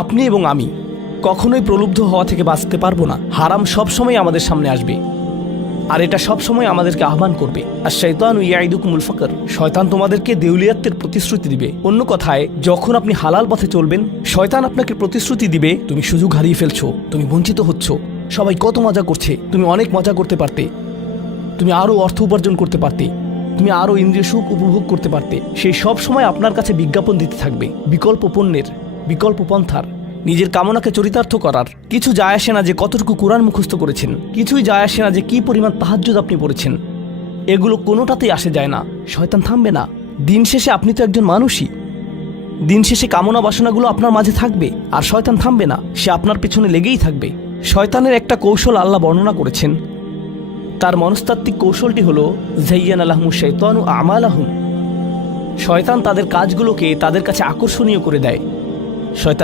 আপনি এবং আমি কখনোই প্রলুব্ধ হওয়া থেকে বাঁচতে পারবো না। হারাম সবসময় আমাদের সামনে আসবে, আর এটা সবসময় আমাদেরকে আহ্বান করবে। আর শাইতানু ইয়াইদুকুমুল ফাকর, শয়তান তোমাদেরকে দেউলিয়াত্বের প্রতিশ্রুতি দিবে। অন্য কথায়, যখন আপনি হালাল পথে চলবেন, শয়তান আপনাকে প্রতিশ্রুতি দিবে তুমি সুযোগ হারিয়ে ফেলছো, তুমি বঞ্চিত হচ্ছ, সবাই কত মজা করছে, তুমি অনেক মজা করতে পারতে, তুমি আরও অর্থ উপার্জন করতে পারতে, তুমি আরও ইন্দ্রিয় সুখ উপভোগ করতে পারতে। সেই সব সময় আপনার কাছে বিজ্ঞাপন দিতে থাকবে বিকল্প পণ্যের, বিকল্প পন্থার, নিজের কামনাকে চরিতার্থ করার। কিছু যায় আসে না যে কতটুকু কোরআন মুখস্থ করেছেন, কিছুই যায় আসে না যে কি পরিমাণ তাহাজ্জুদ আপনি পড়েছেন, এগুলো কোনোটাতেই আসে যায় না। শয়তান থামবে না। দিন শেষে আপনি তো একজন মানুষই। দিন শেষে কামনা বাসনাগুলো আপনার মাঝে থাকবে, আর শয়তান থামবে না, সে আপনার পিছনে লেগেই থাকবে। শয়তানের একটা কৌশল আল্লাহ বর্ণনা করেছেন। তার মনস্তাত্ত্বিক কৌশলটি হলো যায়্যানা লাহুমুশ শাইতানু আমালাহুম। শয়তান তাদের কাজগুলোকে তাদের কাছে আকর্ষণীয় করে দেয়। শয়তান